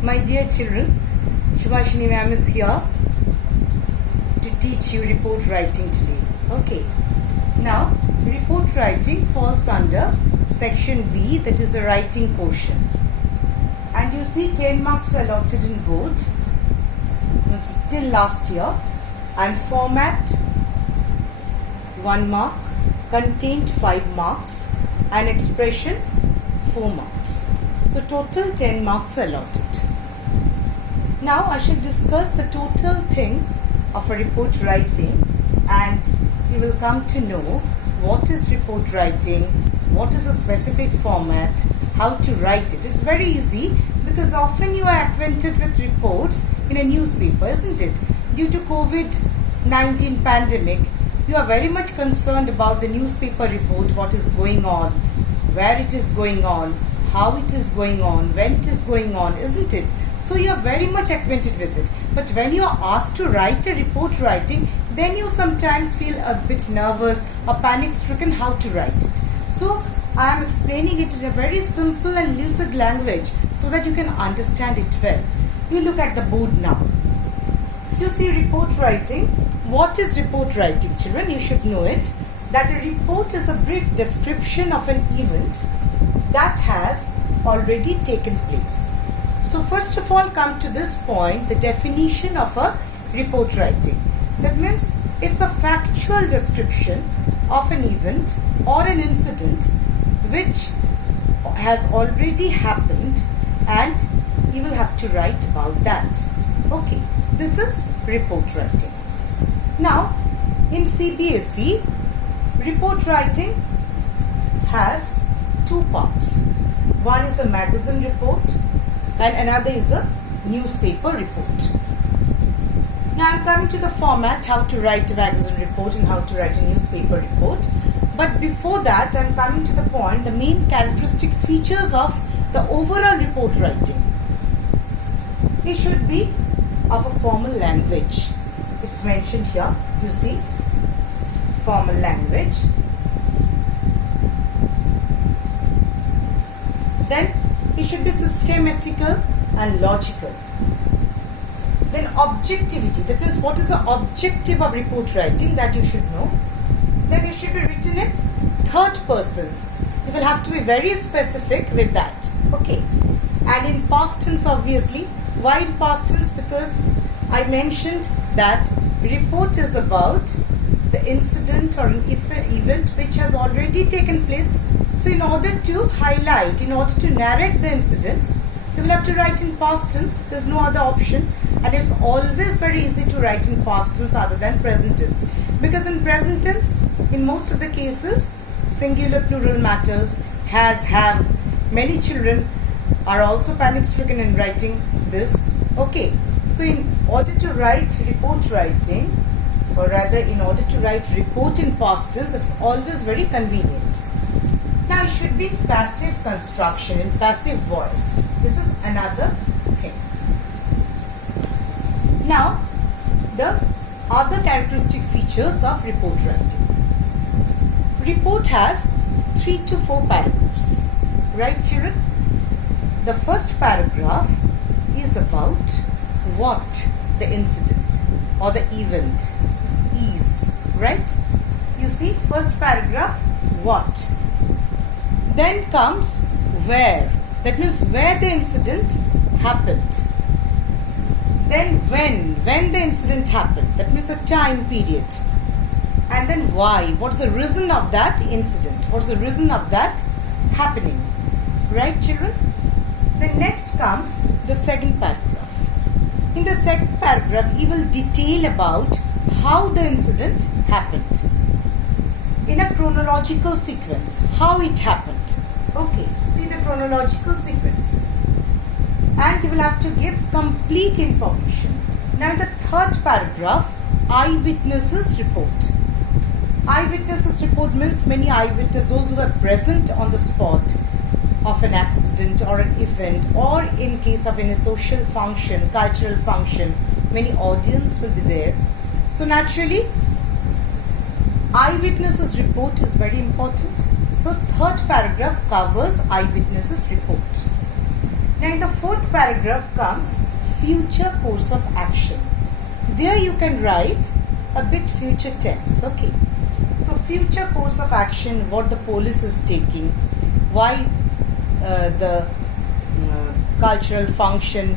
My dear children, Shubhashini ma'am is here to teach you report writing today. Okay. Now, report writing falls under section B, that is the writing portion. And you see 10 marks allotted in both till last year, and format 1 mark, content 5 marks, and expression 4 marks. So total 10 marks allotted. Now I shall discuss the total thing of a report writing, and you will come to know what is report writing, what is a specific format, how to write it. It's very easy because often you are acquainted with reports in a newspaper, isn't it? Due to COVID-19 pandemic, you are very much concerned about the newspaper report, what is going on, where it is going on, how it is going on, when it is going on, isn't it? So you are very much acquainted with it. But when you are asked to write a report writing, then you sometimes feel a bit nervous or panic stricken how to write it. So I am explaining it in a very simple and lucid language so that you can understand it well. You look at the board now. You see report writing. What is report writing, children? You should know it. That a report is a brief description of an event that has already taken place. So first of all, come to this point, the definition of a report writing. That means it's a factual description of an event or an incident which has already happened, and you will have to write about that. Okay, this is report writing. Now, in CBSE, report writing has 2 parts. One is the magazine report and another is the newspaper report. Now I'm coming to the format, how to write a magazine report and how to write a newspaper report. But before that, I'm coming to the point, the main characteristic features of the overall report writing. It should be of a formal language. It's mentioned here, you see, formal language. Then it should be systematical and logical. Then objectivity, that means what is the objective of report writing, that you should know. Then it should be written in third person. You will have to be very specific with that. Okay. And in past tense, obviously. Why in past tense? Because I mentioned that report is about the incident or an event which has already taken place. So in order to highlight, in order to narrate the incident, you will have to write in past tense. There is no other option, and it's always very easy to write in past tense other than present tense, because in present tense, in most of the cases, singular plural matters, has, have. Many children are also panic stricken in writing this. Okay, so in order to write report writing, or rather in order to write report in past tense, it's always very convenient. Now it should be passive construction, in passive voice. This is another thing. Now, the other characteristic features of report writing. Report has 3 to 4 paragraphs. Right, children? The first paragraph is about what the incident or the event is. Right? You see, first paragraph, what? Then comes where. That means where the incident happened. Then when the incident happened. That means a time period. And then why. What's the reason of that incident? What's the reason of that happening? Right, children? Then next comes the second paragraph. In the second paragraph, you will detail about how the incident happened. In a chronological sequence, how it happened. Okay, see the chronological sequence. And you will have to give complete information. Now in the third paragraph, eyewitnesses report. Eyewitnesses report means many eyewitnesses, those who were present on the spot of an accident or an event, or in case of any social function, cultural function, many audience will be there. So naturally, eyewitnesses report is very important. So third paragraph covers eyewitnesses report. Now in the fourth paragraph comes future course of action. There you can write a bit future tense. Okay. So future course of action, what the police is taking, why the cultural function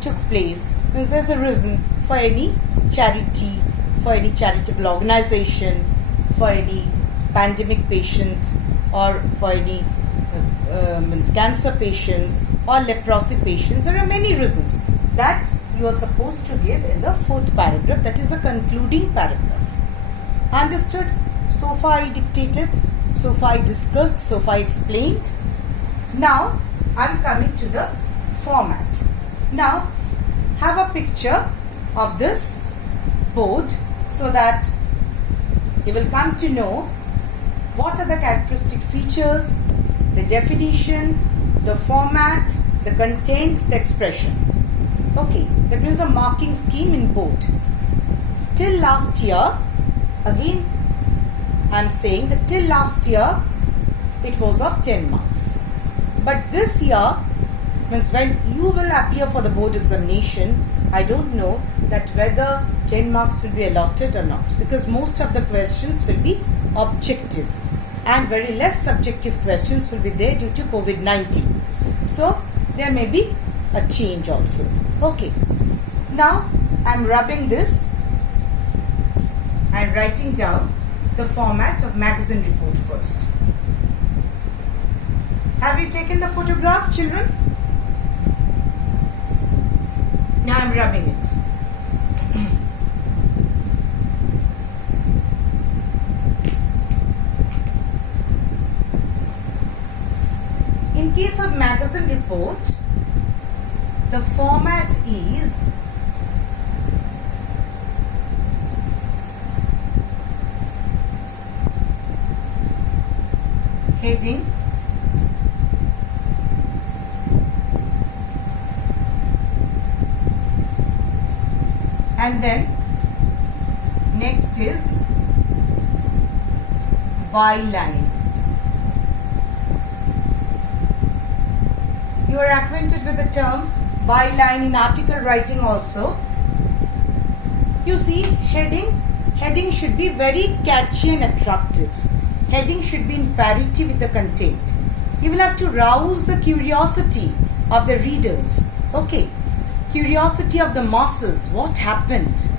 took place, means there's a reason for any charity, for any charitable organization, for any pandemic patient, or for any means cancer patients or leprosy patients. There are many reasons that you are supposed to give in the fourth paragraph, that is a concluding paragraph. Understood? So far I dictated, so far I discussed, so far I explained. Now I am coming to the format. Now have a picture of this board so that you will come to know what are the characteristic features, the definition, the format, the content, the expression. Okay, there is a marking scheme in board. Till last year, again I am saying that till last year it was of 10 marks. But this year, means when you will appear for the board examination, I don't know that whether 10 marks will be allotted or not, because most of the questions will be objective and very less subjective questions will be there due to COVID-19. So there may be a change also. Okay. Now I am rubbing this and writing down the format of magazine report first. Have you taken the photograph, children? Now I am rubbing it. In case of magazine report, the format is heading, and then next is byline. You are acquainted with the term byline in article writing also. You see, heading should be very catchy and attractive. Heading should be in parity with the content. You will have to rouse the curiosity of the readers. Okay, curiosity of the masses. What happened?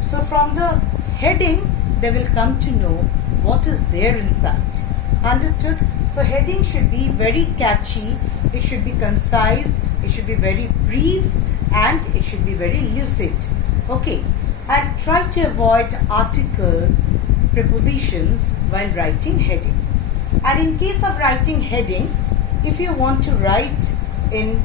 So from the heading, they will come to know what is there inside. Understood? So heading should be very catchy. It should be concise. It should be very brief, and it should be very lucid. Okay, and try to avoid article prepositions while writing heading. And in case of writing heading, if you want to write in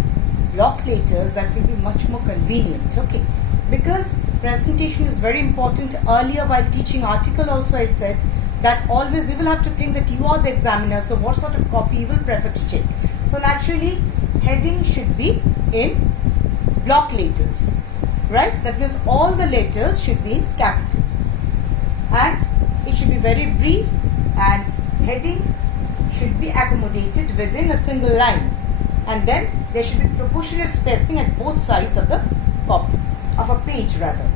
block letters, that will be much more convenient. Okay, because presentation is very important. Earlier while teaching article also I said that always you will have to think that you are the examiner, so what sort of copy you will prefer to check. So naturally heading should be in block letters, right? That means all the letters should be in capital, and it should be very brief, and heading should be accommodated within a single line, and then there should be proportionate spacing at both sides of the copy, of a page rather.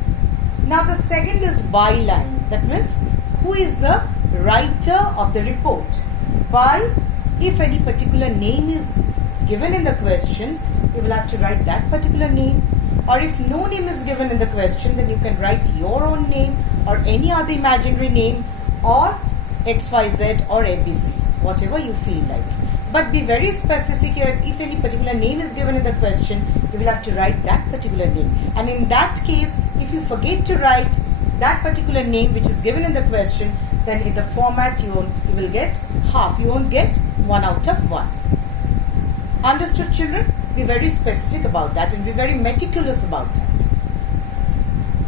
Now the second is byline. That means who is the writer of the report. By, if any particular name is given in the question, you will have to write that particular name, or if no name is given in the question, then you can write your own name or any other imaginary name, or XYZ or ABC, whatever you feel like. But be very specific here. If any particular name is given in the question, you will have to write that particular name. And in that case, if you forget to write that particular name which is given in the question, then in the format you will get half. You won't get 1 out of 1. Understood, children? Be very specific about that and be very meticulous about that.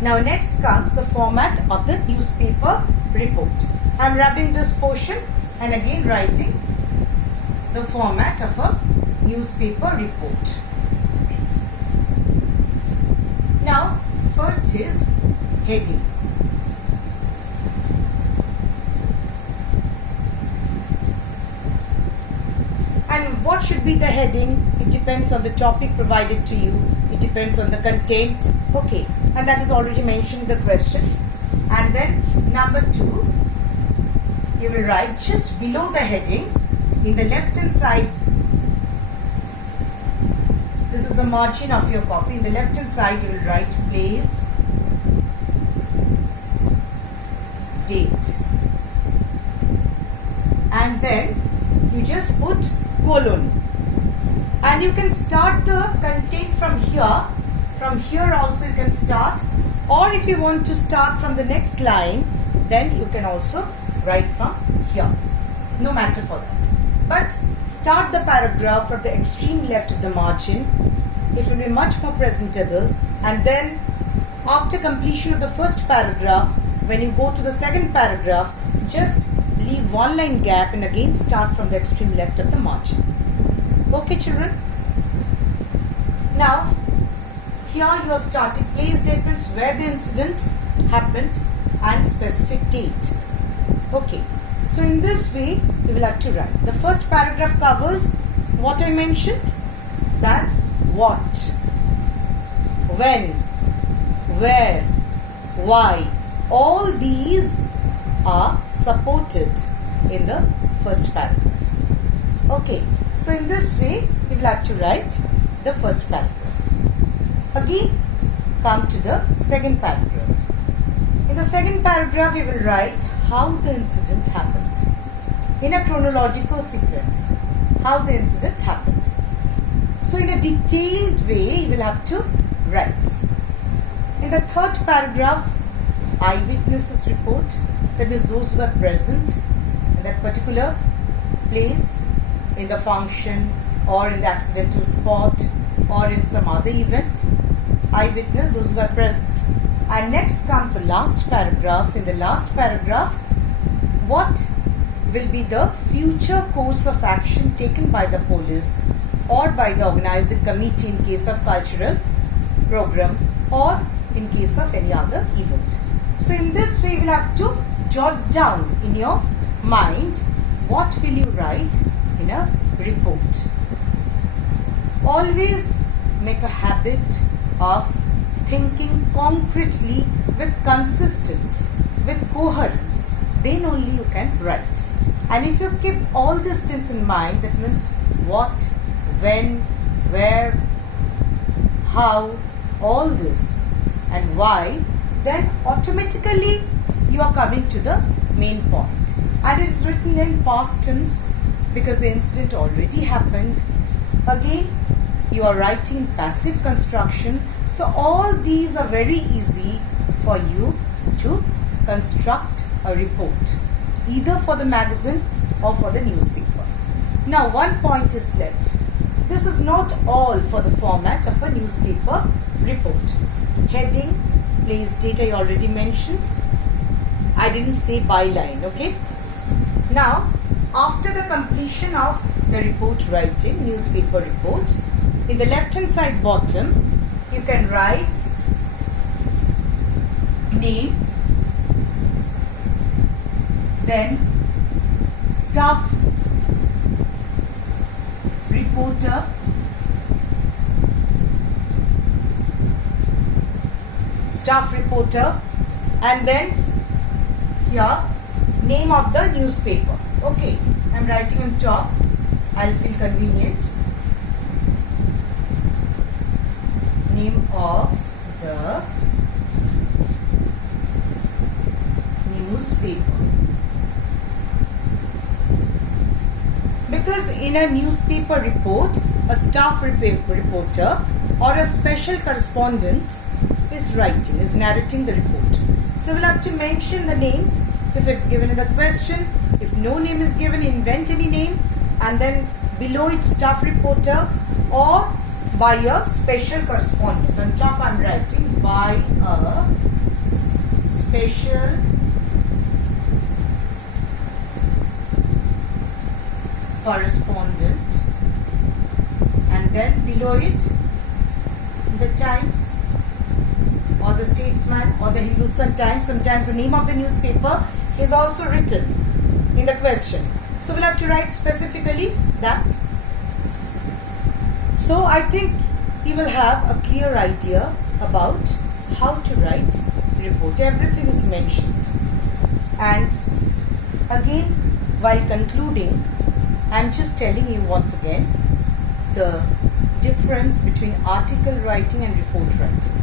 Now next comes the format of the newspaper report. I am rubbing this portion and again writing the format of a newspaper report. Now first is heading. And what should be the heading. It depends on the topic provided to you. It depends on the content. Okay, and that is already mentioned in the question. And then number 2, you will write just below the heading in the left hand side. This is the margin of your copy. In the left hand side you will write place, date, and then you just put colon, and you can start the content from here. From here also you can start, or if you want to start from the next line, then you can also write from here. No matter for that. But start the paragraph from the extreme left of the margin. It will be much more presentable. And then after completion of the first paragraph, when you go to the second paragraph, just leave one line gap and again start from the extreme left of the margin. Okay, children? Now, here you are starting place statements where the incident happened and specific date. Okay, so in this way you will have to write. The first paragraph covers what I mentioned, that what, when, where, why. All these are supported in the first paragraph. Okay, so in this way you will have to write the first paragraph. Again, come to the second paragraph. In the second paragraph, you will write how the incident happened in a chronological sequence. How the incident happened. So, in a detailed way, you will have to write. In the third paragraph, eyewitnesses report. That means those who were present in that particular place, in the function, or in the accidental spot, or in some other event. Eyewitness, those who are present. And next comes the last paragraph. In the last paragraph, what will be the future course of action taken by the police or by the organizing committee in case of cultural program or in case of any other event. So in this way, you will have to jot down in your mind what will you write in a report. Always make a habit of thinking concretely with consistency, with coherence. Then only you can write. And if you keep all these things in mind, that means what, when, where, how, all this and why, then automatically you are coming to the main point. And it is written in past tense because the incident already happened. Again, you are writing passive construction. So all these are very easy for you to construct a report, either for the magazine or for the newspaper. Now one point is left. This is not all for the format of a newspaper report. Heading, place, date I already mentioned. I didn't say byline, okay? Now, after the completion of the report writing, newspaper report, in the left hand side bottom, you can write name, then staff reporter, and then here name of the newspaper. Okay, I am writing on top. I'll feel convenient. Name of the newspaper. Because in a newspaper report, a staff reporter or a special correspondent is writing, is narrating the report. So we'll have to mention the name if it's given in the question. If no name is given, invent any name, and then below it staff reporter or by a special correspondent. On top I'm writing by a special correspondent, and then below it the Times or the Statesman or the Hindustan Times. Sometimes the name of the newspaper is also written in the question. So we'll have to write specifically that So I think you will have a clear idea about how to write report. Everything is mentioned. And again, while concluding, I'm just telling you once again the difference between article writing and report writing.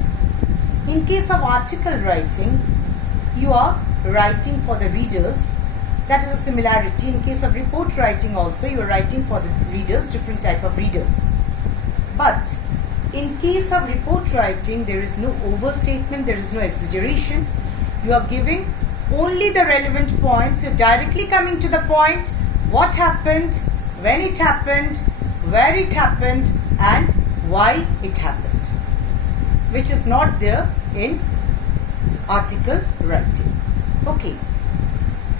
In case of article writing, you are writing for the readers. That is a similarity. In case of report writing also, you are writing for the readers, different type of readers. But in case of report writing, there is no overstatement, there is no exaggeration. You are giving only the relevant points. You're directly coming to the point. What happened, when it happened, where it happened, and why it happened, which is not there in article writing. Okay,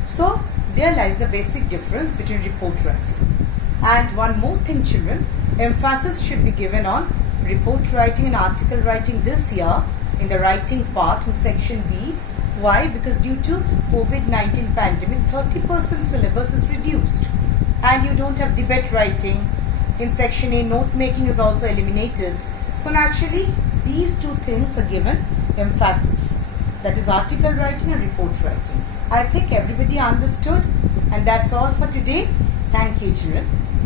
so there lies a basic difference between report writing. And one more thing, children, emphasis should be given on report writing and article writing this year in the writing part in section B. Why? Because due to COVID-19 pandemic, 30% syllabus is reduced and you don't have debate writing. In section A, note making is also eliminated. So naturally, these two things are given emphasis. That is article writing and report writing. I think everybody understood, and that's all for today. Thank you, children.